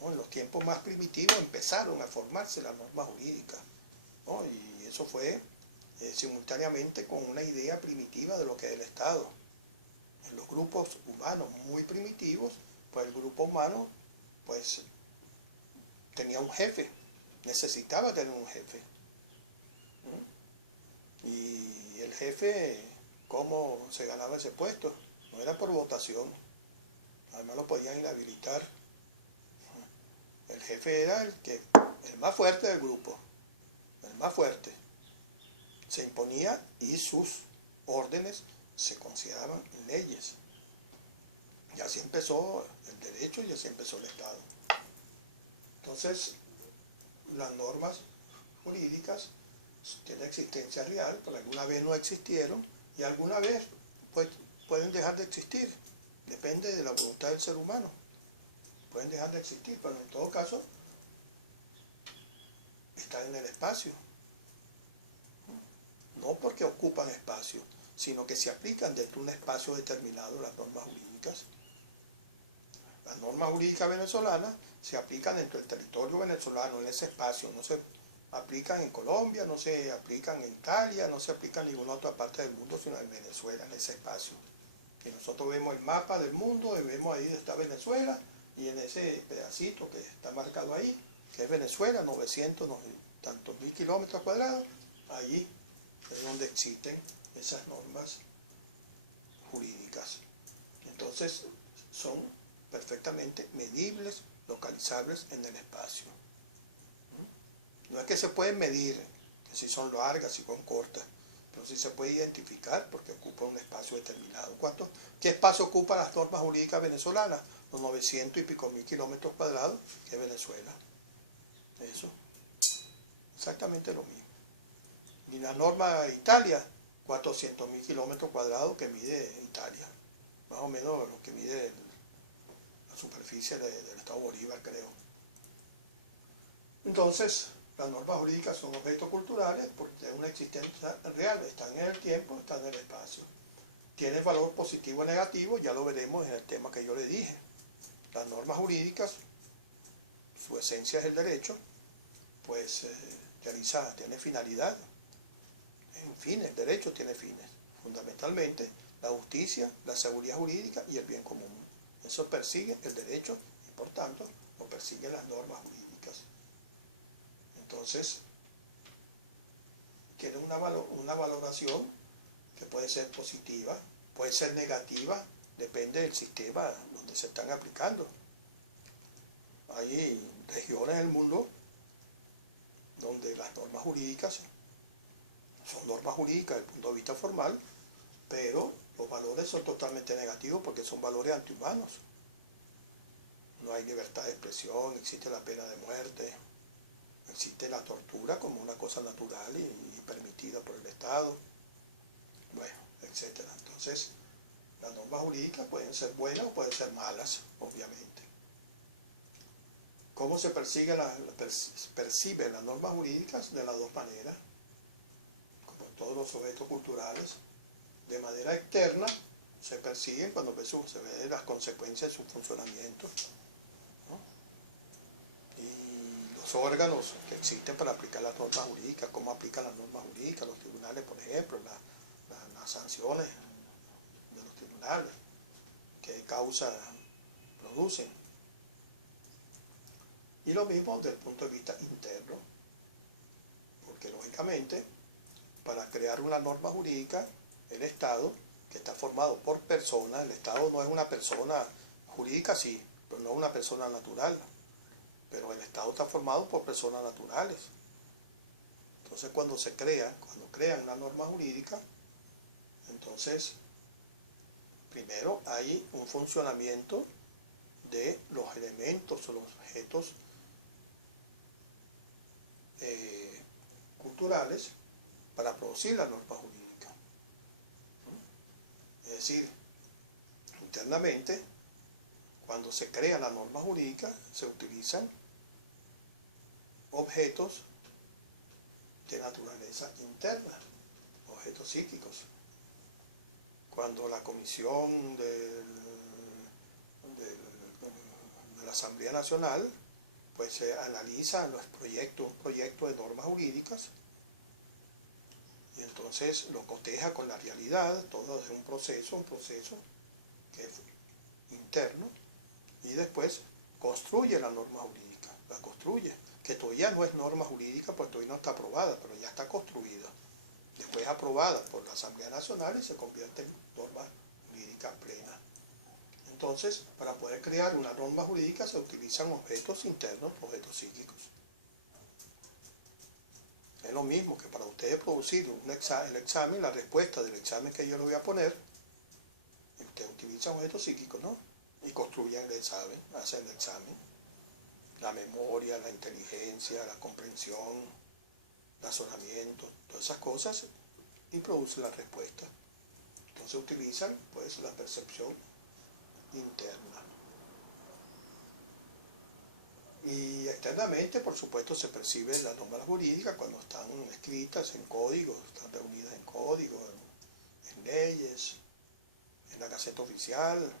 En los tiempos más primitivos empezaron a formarse las normas jurídicas. Y eso fue simultáneamente con una idea primitiva de lo que es el Estado. En los grupos humanos muy primitivos, pues el grupo humano pues tenía un jefe, necesitaba tener un jefe. Y el jefe, ¿cómo se ganaba ese puesto? No era por votación, además lo podían inhabilitar. El jefe era el más fuerte del grupo, el más fuerte. Se imponía y sus órdenes se consideraban leyes. Y así empezó el derecho y así empezó el Estado. Entonces, las normas jurídicas tienen existencia real, pero alguna vez no existieron y alguna vez pues, pueden dejar de existir. Depende de la voluntad del ser humano. Pueden dejar de existir, pero en todo caso están en el espacio. No porque ocupan espacio, sino que se aplican dentro de un espacio determinado las normas jurídicas. Las normas jurídicas venezolanas se aplican dentro del territorio venezolano, en ese espacio. No se aplican en Colombia, no se aplican en Italia, no se aplican en ninguna otra parte del mundo, sino en Venezuela, en ese espacio. Que nosotros vemos el mapa del mundo y vemos ahí donde está Venezuela, y en ese pedacito que está marcado ahí, que es Venezuela, 900 tantos mil kilómetros cuadrados, allí es donde existen esas normas jurídicas. Entonces son perfectamente medibles, localizables en el espacio. No es que se pueden medir, que si son largas, si son cortas, pero sí se puede identificar porque ocupa un espacio determinado. ¿Qué espacio ocupan las normas jurídicas venezolanas? Los 900 y pico mil kilómetros cuadrados que es Venezuela. Eso, exactamente lo mismo. Y la norma de Italia, 400 mil kilómetros cuadrados que mide Italia. Más o menos lo que mide la superficie del estado Bolívar, creo. Entonces, las normas jurídicas son objetos culturales porque tienen una existencia real, están en el tiempo, están en el espacio. Tienen valor positivo o negativo, ya lo veremos en el tema que yo le dije. Las normas jurídicas, su esencia es el derecho, pues tiene finalidad. En fin, el derecho tiene fines. Fundamentalmente, la justicia, la seguridad jurídica y el bien común. Eso persigue el derecho y por tanto lo persiguen las normas jurídicas. Entonces, tiene una valoración que puede ser positiva, puede ser negativa, depende del sistema donde se están aplicando. Hay regiones del mundo donde las normas jurídicas son normas jurídicas desde el punto de vista formal, pero los valores son totalmente negativos porque son valores antihumanos. No hay libertad de expresión, existe la pena de muerte, existe la tortura como una cosa natural y permitida por el Estado, bueno, etc. Entonces, las normas jurídicas pueden ser buenas o pueden ser malas, obviamente. ¿Cómo se perciben las normas jurídicas? De las dos maneras, como todos los objetos culturales. De manera externa se persiguen cuando se ven las consecuencias de su funcionamiento, ¿no? Y los órganos que existen para aplicar las normas jurídicas, cómo aplican las normas jurídicas, los tribunales, por ejemplo, las sanciones de los tribunales, qué causa producen. Y lo mismo desde el punto de vista interno, porque lógicamente para crear una norma jurídica, el Estado, que está formado por personas, el Estado no es una persona jurídica, sí, pero no es una persona natural. pero el Estado está formado por personas naturales. Entonces cuando crean una norma jurídica, entonces primero hay un funcionamiento de los elementos o los objetos culturales para producir la norma jurídica. Es decir, internamente, cuando se crea la norma jurídica, se utilizan objetos de naturaleza interna, objetos psíquicos. Cuando la comisión de la Asamblea Nacional pues se analiza un proyecto de normas jurídicas y entonces lo coteja con la realidad, todo es un proceso que es interno, y después construye la norma jurídica, la construye, que todavía no es norma jurídica porque todavía no está aprobada, pero ya está construida. Después aprobada por la Asamblea Nacional y se convierte en norma jurídica plena. Entonces, para poder crear una norma jurídica se utilizan objetos internos, objetos psíquicos. Es lo mismo que para ustedes producir el examen, la respuesta del examen que yo le voy a poner, ustedes utilizan objetos psíquicos, ¿no? Y construyen el examen, hacen el examen. La memoria, la inteligencia, la comprensión, razonamiento, todas esas cosas, y producen la respuesta. Entonces utilizan pues la percepción interna. Y externamente, por supuesto, se perciben las normas jurídicas cuando están escritas en códigos, están reunidas en códigos, en leyes, en la Gaceta Oficial,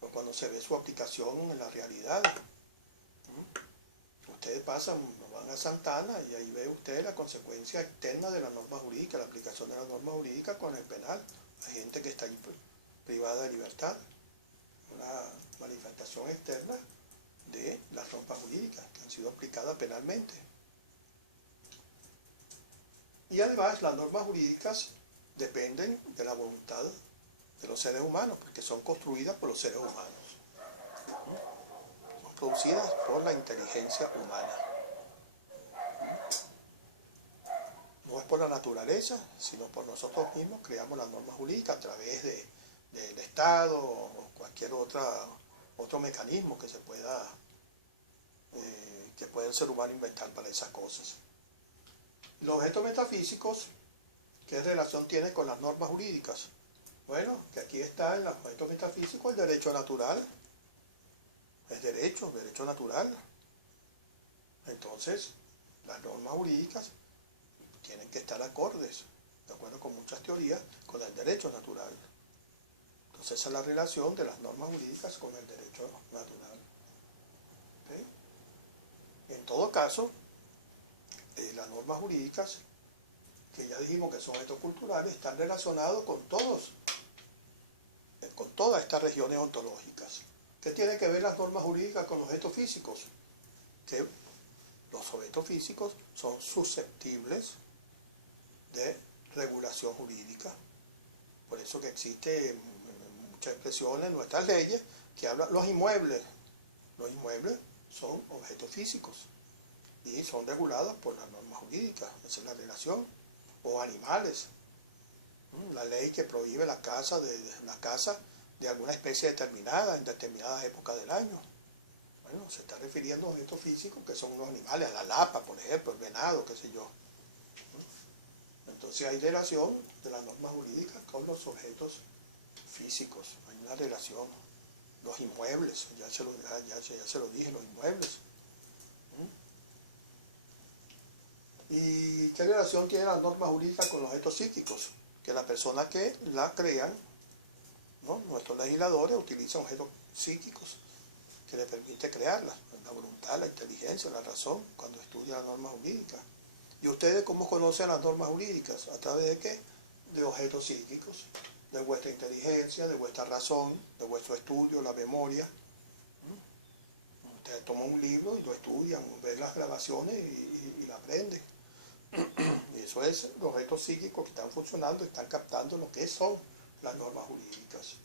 o cuando se ve su aplicación en la realidad. Ustedes van a Santana y ahí ve usted la consecuencia externa de la norma jurídica, la aplicación de la norma jurídica con el penal. Hay gente que está ahí privada de libertad, una manifestación externa de las normas jurídicas que han sido aplicadas penalmente. Y además las normas jurídicas dependen de la voluntad de los seres humanos, porque son construidas por los seres humanos. Son producidas por la inteligencia humana. No es por la naturaleza, sino por nosotros mismos creamos las normas jurídicas a través del Estado o cualquier otro mecanismo que puede el ser humano inventar para esas cosas. Los objetos metafísicos, ¿qué relación tienen con las normas jurídicas? Bueno, que aquí está en los objetos metafísicos el derecho natural. Es derecho natural. Entonces, las normas jurídicas tienen que estar acordes, de acuerdo con muchas teorías, con el derecho natural. Entonces, esa es la relación de las normas jurídicas con el derecho natural. ¿Sí? En todo caso, las normas jurídicas, que ya dijimos que son objetos culturales, están relacionados con todas estas regiones ontológicas. ¿Qué tiene que ver las normas jurídicas con los objetos físicos? Que los objetos físicos son susceptibles de regulación jurídica. Por eso que existe muchas expresiones en nuestras leyes que hablan los inmuebles. Los inmuebles son objetos físicos y son regulados por las normas jurídicas. Esa es la relación. O animales. La ley que prohíbe la caza de alguna especie determinada en determinadas épocas del año. Bueno, se está refiriendo a objetos físicos que son unos animales, a la lapa, por ejemplo, el venado, qué sé yo. Entonces hay relación de las normas jurídicas con los objetos físicos. Hay una relación. Los inmuebles, ya se lo dije, los inmuebles. ¿Y qué relación tiene las normas jurídicas con los objetos psíquicos? Que las personas que la crean, ¿no? Nuestros legisladores utilizan objetos psíquicos que les permite crearlas, la voluntad, la inteligencia, la razón, cuando estudian las normas jurídicas. ¿Y ustedes cómo conocen las normas jurídicas? ¿A través de qué? De objetos psíquicos, de vuestra inteligencia, de vuestra razón, de vuestro estudio, la memoria. Ustedes toman un libro y lo estudian, ven las grabaciones y la aprenden. Y eso es los objetos psíquicos que están funcionando, están captando lo que son las normas jurídicas.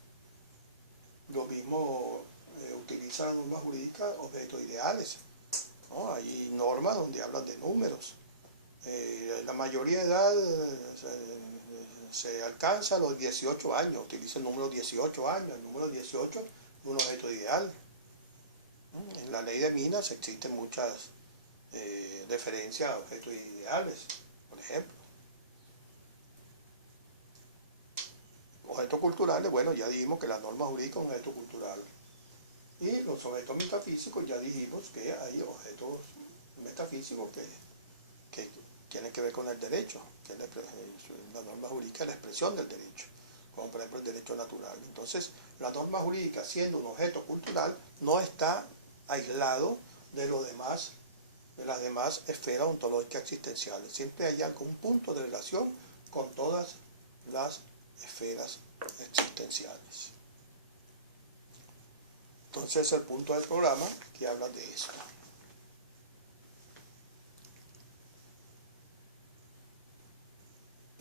Lo mismo utiliza las normas jurídicas objetos ideales. ¿no? Hay normas donde hablan de números. La mayoría de edad se alcanza a los 18 años, utiliza el número 18 años, el número 18 es un objeto ideal. En la ley de Minas existen muchas referencias a objetos ideales, por ejemplo. Objetos culturales, bueno, ya dijimos que la norma jurídica es un objeto cultural. Y los objetos metafísicos, ya dijimos que hay objetos metafísicos que tienen que ver con el derecho, que la norma jurídica es la expresión del derecho, como por ejemplo el derecho natural. Entonces, la norma jurídica, siendo un objeto cultural, no está aislado de las demás esferas ontológicas existenciales. Siempre hay algún punto de relación con todas las esferas existenciales. Entonces es el punto del programa que habla de eso.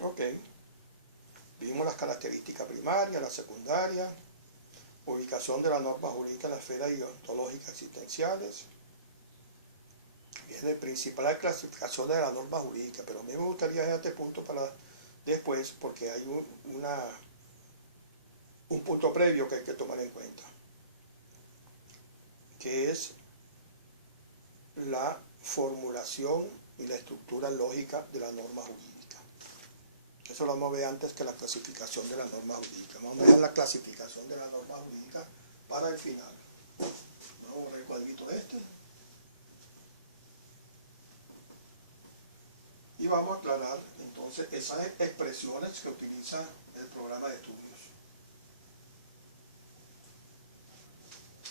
Ok. Vimos las características primarias, las secundarias, ubicación de la norma jurídica en las esferas ontológicas existenciales. Viene principal clasificación de la norma jurídica, pero a mí me gustaría dejar este punto para después, porque hay un punto previo que hay que tomar en cuenta, que es la formulación y la estructura lógica de la norma jurídica. Eso lo vamos a ver antes que la clasificación de la norma jurídica. Vamos a ver la clasificación de la norma jurídica para el final. Vamos a borrar el cuadrito este. Y vamos a aclarar entonces esas expresiones que utiliza el programa de estudios.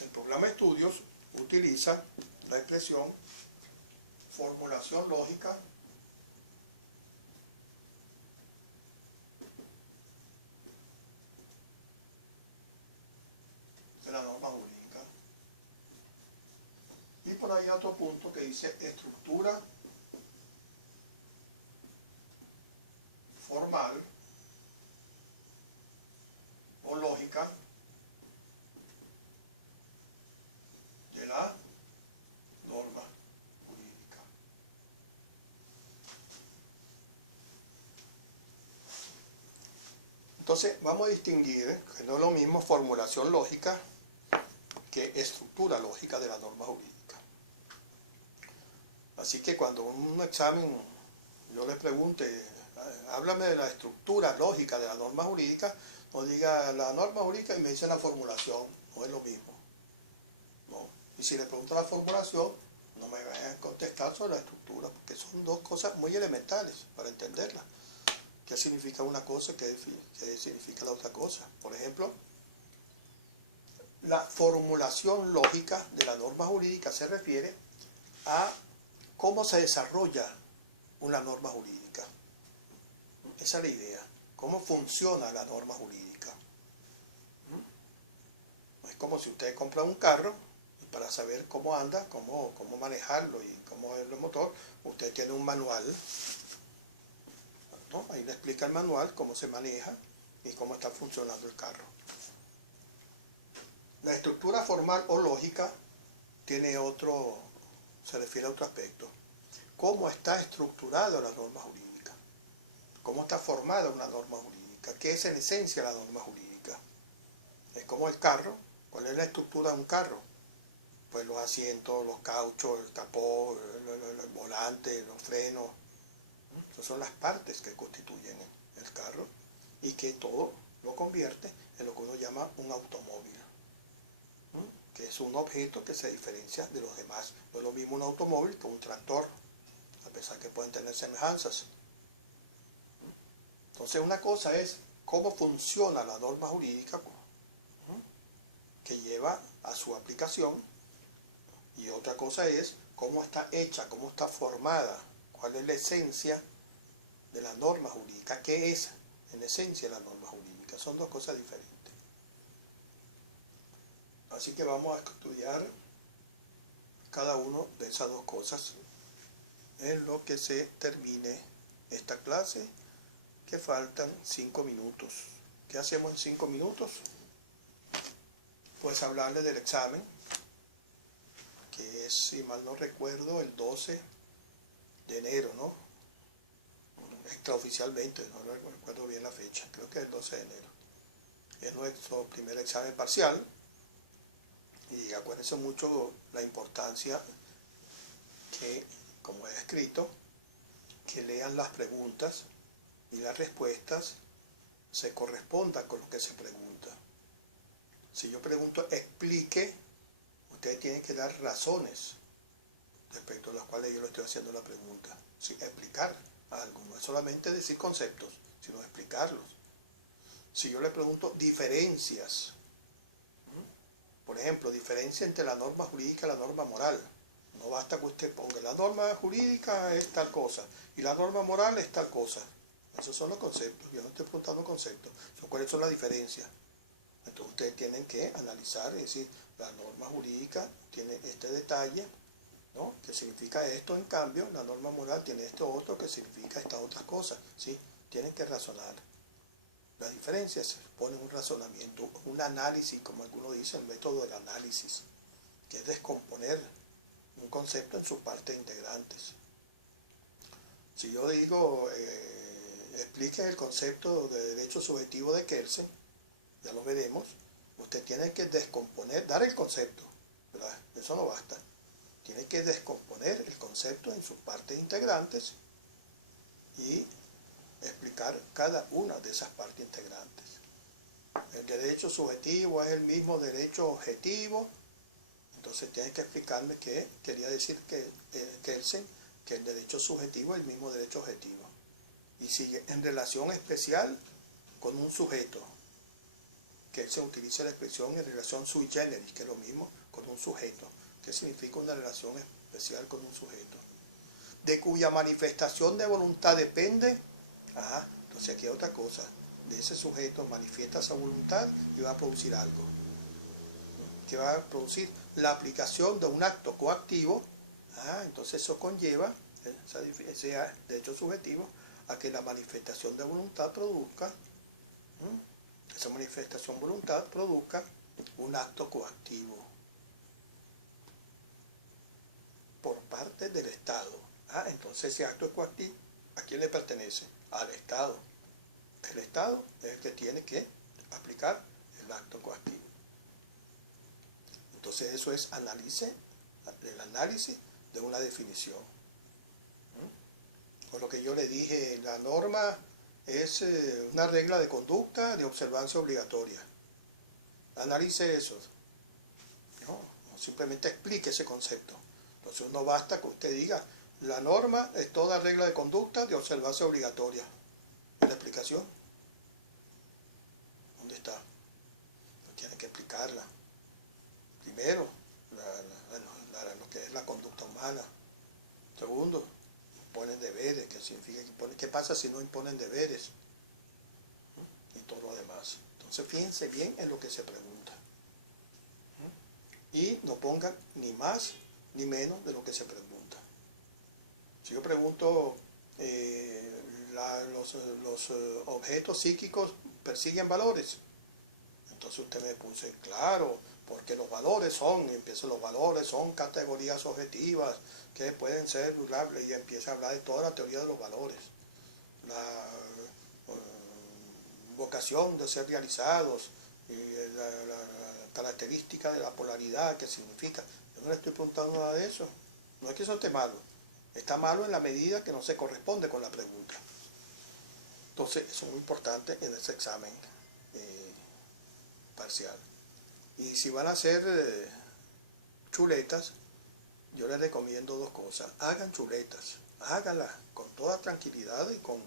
El programa de estudios utiliza la expresión formulación lógica de la norma jurídica. Y por ahí otro punto que dice estructura formal o lógica de la norma jurídica. Entonces vamos a distinguir que no es lo mismo formulación lógica que estructura lógica de la norma jurídica. Así que cuando un examen yo le pregunte, háblame de la estructura lógica de la norma jurídica, no diga la norma jurídica y me dice la formulación, no es lo mismo. No. Y si le pregunto la formulación, no me vayan a contestar sobre la estructura, porque son dos cosas muy elementales para entenderla. ¿Qué significa una cosa y qué significa la otra cosa? Por ejemplo, la formulación lógica de la norma jurídica se refiere a cómo se desarrolla una norma jurídica. Esa es la idea. ¿Cómo funciona la norma jurídica? Es como si usted compra un carro y para saber cómo anda, cómo manejarlo y cómo es el motor, usted tiene un manual, ¿no? Ahí le explica el manual cómo se maneja y cómo está funcionando el carro. La estructura formal o lógica se refiere a otro aspecto. ¿Cómo está estructurada la norma jurídica? ¿Cómo está formada una norma jurídica? ¿Qué es en esencia la norma jurídica? Es como el carro. ¿Cuál es la estructura de un carro? Pues los asientos, los cauchos, el capó, el volante, los frenos. Esas son las partes que constituyen el carro y que todo lo convierte en lo que uno llama un automóvil, que es un objeto que se diferencia de los demás. No es lo mismo un automóvil que un tractor, a pesar que pueden tener semejanzas. Entonces una cosa es cómo funciona la norma jurídica que lleva a su aplicación, y otra cosa es cómo está hecha, cómo está formada, cuál es la esencia de la norma jurídica, qué es en esencia la norma jurídica. Son dos cosas diferentes. Así que vamos a estudiar cada una de esas dos cosas en lo que se termine esta clase, que faltan 5 minutos. ¿Qué hacemos en 5 minutos? Pues hablarles del examen, que es, si mal no recuerdo, el 12 de enero, ¿no? Extraoficialmente, no recuerdo bien la fecha, creo que es el 12 de enero. Es nuestro primer examen parcial y acuérdense mucho la importancia que, como he escrito, que lean las preguntas y las respuestas se correspondan con lo que se pregunta. Si yo pregunto explique, ustedes tienen que dar razones respecto a las cuales yo le estoy haciendo la pregunta. Sí, explicar algo, no es solamente decir conceptos, sino explicarlos. Si yo le pregunto diferencias, por ejemplo, diferencia entre la norma jurídica y la norma moral, no basta que usted ponga la norma jurídica es tal cosa y la norma moral es tal cosa. Esos son los conceptos, yo no estoy preguntando conceptos, cuáles son las diferencias. Entonces ustedes tienen que analizar, es decir, la norma jurídica tiene este detalle, ¿no? Que significa esto, en cambio, la norma moral tiene esto otro que significa estas otras cosas, ¿sí? Tienen que razonar. Las diferencias ponen un razonamiento, un análisis, como algunos dicen, el método del análisis, que es descomponer un concepto en sus partes integrantes. Si yo digo, explique el concepto de derecho subjetivo de Kelsen, ya lo veremos, usted tiene que descomponer, dar el concepto, ¿verdad? Eso no basta. Tiene que descomponer el concepto en sus partes integrantes y explicar cada una de esas partes integrantes. El derecho subjetivo es el mismo derecho objetivo, entonces tiene que explicarme qué quería decir Kelsen, que el derecho subjetivo es el mismo derecho objetivo. Y sigue en relación especial con un sujeto. Kelsen utiliza la expresión en relación sui generis, que es lo mismo con un sujeto. ¿Qué significa una relación especial con un sujeto? De cuya manifestación de voluntad depende, entonces aquí hay otra cosa, de ese sujeto manifiesta esa voluntad y va a producir algo, que va a producir la aplicación de un acto coactivo, entonces eso conlleva, ese derecho subjetivo, a que la manifestación de voluntad produzca, esa manifestación de voluntad produzca un acto coactivo por parte del Estado. Entonces ese acto coactivo, ¿a quién le pertenece? Al Estado. El Estado es el que tiene que aplicar el acto coactivo. Entonces eso es el análisis de una definición. Con lo que yo le dije, la norma es una regla de conducta de observancia obligatoria. Analice eso. No simplemente explique ese concepto. Entonces no basta que usted diga, la norma es toda regla de conducta de observancia obligatoria. ¿Y la explicación? ¿Dónde está? Pues tiene que explicarla. Primero, lo que es la conducta humana. Segundo, imponen deberes, ¿qué significa que imponen? ¿Qué pasa si no imponen deberes? Y todo lo demás. Entonces fíjense bien en lo que se pregunta. Y no pongan ni más ni menos de lo que se pregunta. Si yo pregunto, los objetos psíquicos persiguen valores, entonces usted me puse, claro, porque los valores los valores son categorías objetivas que pueden ser durables, y empieza a hablar de toda la teoría de los valores, la vocación de ser realizados, y la característica de la polaridad, que significa. Yo no le estoy preguntando nada de eso. No es que eso esté malo. Está malo en la medida que no se corresponde con la pregunta. Entonces, eso es muy importante en ese examen parcial. Y si van a hacer chuletas, yo les recomiendo dos cosas. Hagan chuletas. Háganlas con toda tranquilidad y con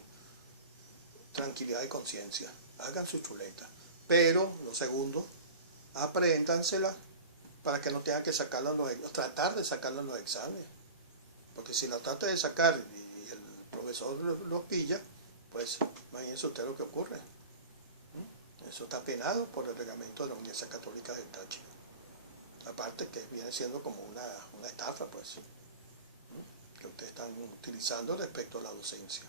tranquilidad de conciencia. Hagan sus chuletas. Pero, lo segundo, apréndanselas para que no tengan que tratar de sacarla en los exámenes. Porque si la trata de sacar y el profesor los pilla, pues imagínense usted lo que ocurre. Eso está penado por el reglamento de la Universidad Católica del Táchira. Aparte que viene siendo como una estafa, pues, que ustedes están utilizando respecto a la docencia.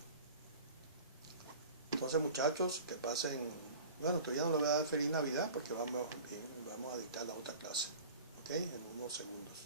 Entonces, muchachos, que pasen. Bueno, todavía no le voy a dar feliz Navidad porque vamos a dictar la otra clase, ¿ok? En unos segundos.